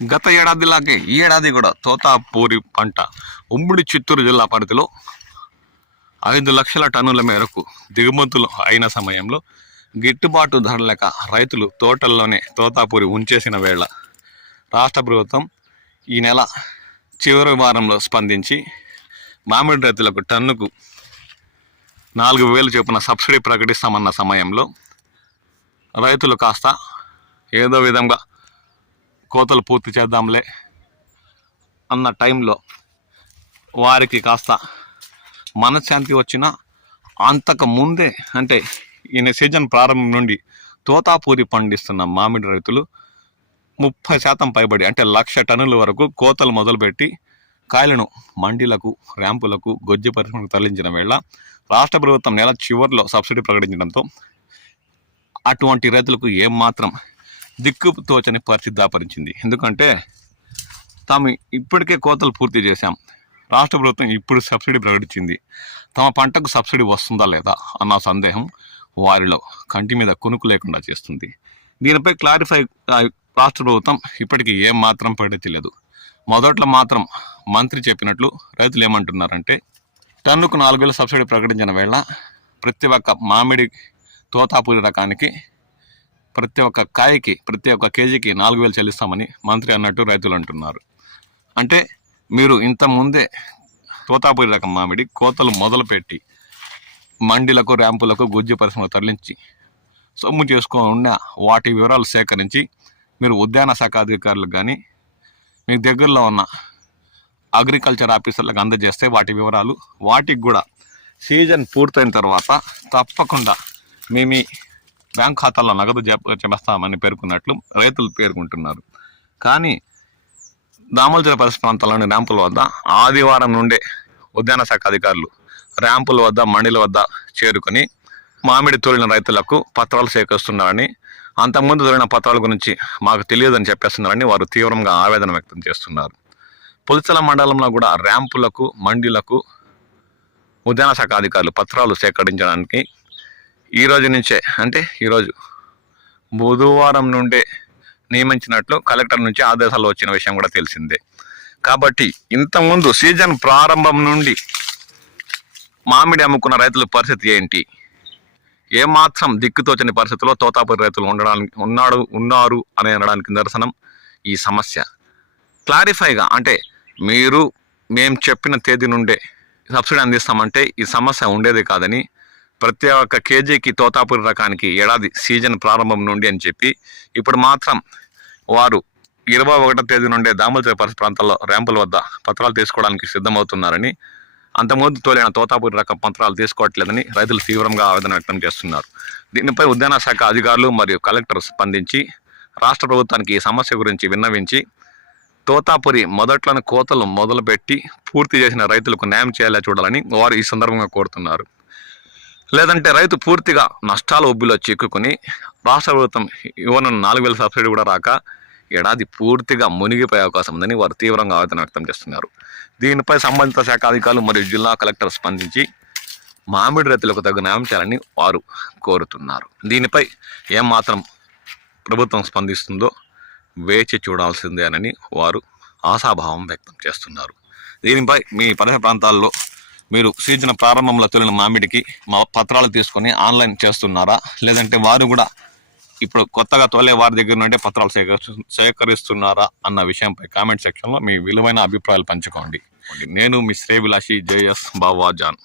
గత ఏడాదిలాగే ఈ ఏడాది కూడా తోతాపూరి పంట ఉమ్మడి చిత్తూరు జిల్లా పరిధిలో 5 లక్షల టన్నుల మేరకు దిగుమతులు అయిన సమయంలో గిట్టుబాటు ధర లేక రైతులు తోటల్లోనే తోతాపూరి ఉంచేసిన వేళ రాష్ట్ర ప్రభుత్వం ఈ నెల చివరి వారంలో స్పందించి మామిడి రైతులకు టన్నుకు 4,000 చొప్పున సబ్సిడీ ప్రకటిస్తామన్న సమయంలో రైతులు కాస్త ఏదో విధంగా కోతలు పూర్తి చేద్దాంలే అన్న టైంలో వారికి కాస్త మనశ్శాంతి వచ్చినా అంతకు ముందే అంటే ఈయన సీజన్ ప్రారంభం నుండి తోతాపూరి పండిస్తున్న మామిడి రైతులు 30% పైబడి అంటే 1,00,000 టన్నుల వరకు కోతలు మొదలుపెట్టి కాయలను మండీలకు ర్యాంపులకు గొజ్జె పరిశ్రమకు తరలించిన వేళ రాష్ట్ర ప్రభుత్వం నెల చివరిలో సబ్సిడీ ప్రకటించడంతో అటువంటి రైతులకు ఏమాత్రం దిక్కుతోచని పరిస్థితి దాపరించింది. ఎందుకంటే తాము ఇప్పటికే కోతలు పూర్తి చేశాం, రాష్ట్ర ప్రభుత్వం ఇప్పుడు సబ్సిడీ ప్రకటించింది, తమ పంటకు సబ్సిడీ వస్తుందా లేదా అన్న సందేహం వారిలో కంటి మీద కునుకు లేకుండా చేస్తుంది. దీనిపై క్లారిఫై రాష్ట్ర ప్రభుత్వం ఇప్పటికీ ఏం మాత్రం ప్రకటించలేదు. మొదట్లో మాత్రం మంత్రి చెప్పినట్లు రైతులు ఏమంటున్నారంటే టన్నుకు 4,000 సబ్సిడీ ప్రకటించిన వేళ ప్రతి ఒక్క మామిడి తోతాపూరి రకానికి ప్రతి ఒక్క కాయకి ప్రతి ఒక్క కేజీకి 4,000 చెల్లిస్తామని మంత్రి అన్నట్టు రైతులు అంటున్నారు. అంటే మీరు ఇంతకుముందే తోతాపూరి రకం మామిడి కోతలు మొదలుపెట్టి మండీలకు ర్యాంపులకు గుజ్జు పరిశ్రమకు తరలించి సొమ్ము చేసుకోకుండా వాటి వివరాలు సేకరించి మీరు ఉద్యాన శాఖ అధికారులకు కానీ మీకు దగ్గరలో ఉన్న అగ్రికల్చర్ ఆఫీసర్లకు అందజేస్తే వాటి వివరాలు వాటికి కూడా సీజన్ పూర్తయిన తర్వాత తప్పకుండా మీ బ్యాంక్ ఖాతాలో నగదు చేస్తామని పేర్కొన్నట్లు రైతులు పేర్కొంటున్నారు. కానీ దామోదర పరిసర ప్రాంతాల్లోని ర్యాంపుల వద్ద ఆదివారం నుండే ఉద్యాన శాఖ అధికారులు ర్యాంపుల వద్ద మండీల వద్ద చేరుకొని మామిడి తోలిన రైతులకు పత్రాలు సేకరిస్తున్నారని, అంతకుముందు తోలిన పత్రాల గురించి మాకు తెలియదని చెప్పేస్తున్నారని వారు తీవ్రంగా ఆవేదన వ్యక్తం చేస్తున్నారు. పులిచెల మండలంలో కూడా ర్యాంపులకు మండీలకు ఉద్యాన శాఖ అధికారులు పత్రాలు సేకరించడానికి ఈరోజు నుంచే అంటే ఈరోజు బుధవారం నుండే నియమించినట్లు కలెక్టర్ నుంచి ఆదేశాలు వచ్చిన విషయం కూడా తెలిసిందే. కాబట్టి ఇంతకుముందు సీజన్ ప్రారంభం నుండి మామిడి అమ్ముకున్న రైతుల పరిస్థితి ఏంటి, ఏమాత్రం దిక్కుతోచని పరిస్థితిలో తోతాపూరి రైతులు ఉన్నారు అని అనడానికి నిదర్శనం ఈ సమస్య. క్లారిఫైగా అంటే మేము చెప్పిన తేదీ నుండే సబ్సిడీ అందిస్తామంటే ఈ సమస్య ఉండేది కాదని, ప్రతి ఒక్క కేజీకి తోతాపూరి రకానికి ఏడాది సీజన్ ప్రారంభం నుండి అని చెప్పి ఇప్పుడు మాత్రం వారు 21వ తేదీ నుండే దామోదర పరిసర ప్రాంతాల్లో ర్యాంపుల వద్ద పత్రాలు తీసుకోవడానికి సిద్ధమవుతున్నారని, అంతకుముందు తోలిన తోతాపూరి రకం పత్రాలు తీసుకోవట్లేదని రైతులు తీవ్రంగా ఆవేదన వ్యక్తం చేస్తున్నారు. దీనిపై ఉద్యాన శాఖ అధికారులు మరియు కలెక్టర్ స్పందించి రాష్ట్ర ప్రభుత్వానికి ఈ సమస్య గురించి విన్నవించి తోతాపూరి మొదట్లోని కోతలు మొదలుపెట్టి పూర్తి చేసిన రైతులకు న్యాయం చేయాలా చూడాలని వారు ఈ సందర్భంగా కోరుతున్నారు. లేదంటే రైతు పూర్తిగా నష్టాల ఉబ్బిలో చిక్కుకుని రాష్ట్ర ప్రభుత్వం ఇవ్వనున్న 4,000 సబ్సిడీ కూడా రాక ఏడాది పూర్తిగా మునిగిపోయే అవకాశం ఉందని వారు తీవ్రంగా ఆవేదన వ్యక్తం చేస్తున్నారు. దీనిపై సంబంధిత శాఖ అధికారులు మరియు జిల్లా కలెక్టర్ స్పందించి మామిడి రైతులకు తగు న్యాయం చేయాలని వారు కోరుతున్నారు. దీనిపై ఏమాత్రం ప్రభుత్వం స్పందిస్తుందో వేచి చూడాల్సిందేనని వారు ఆశాభావం వ్యక్తం చేస్తున్నారు. దీనిపై మీ పరిసర ప్రాంతాల్లో మీరు సీజన్ ప్రారంభంలో తొలిన మామిడికి పత్రాలు తీసుకొని ఆన్లైన్ చేస్తున్నారా, లేదంటే వారు కూడా ఇప్పుడు కొత్తగా తోలే వారి దగ్గర నుండే పత్రాలు సేకరిస్తున్నారా అన్న విషయంపై కామెంట్ సెక్షన్లో మీ విలువైన అభిప్రాయాలు పంచుకోండి. నేను మీ శ్రేయభిలాషి JS బావాజాన్.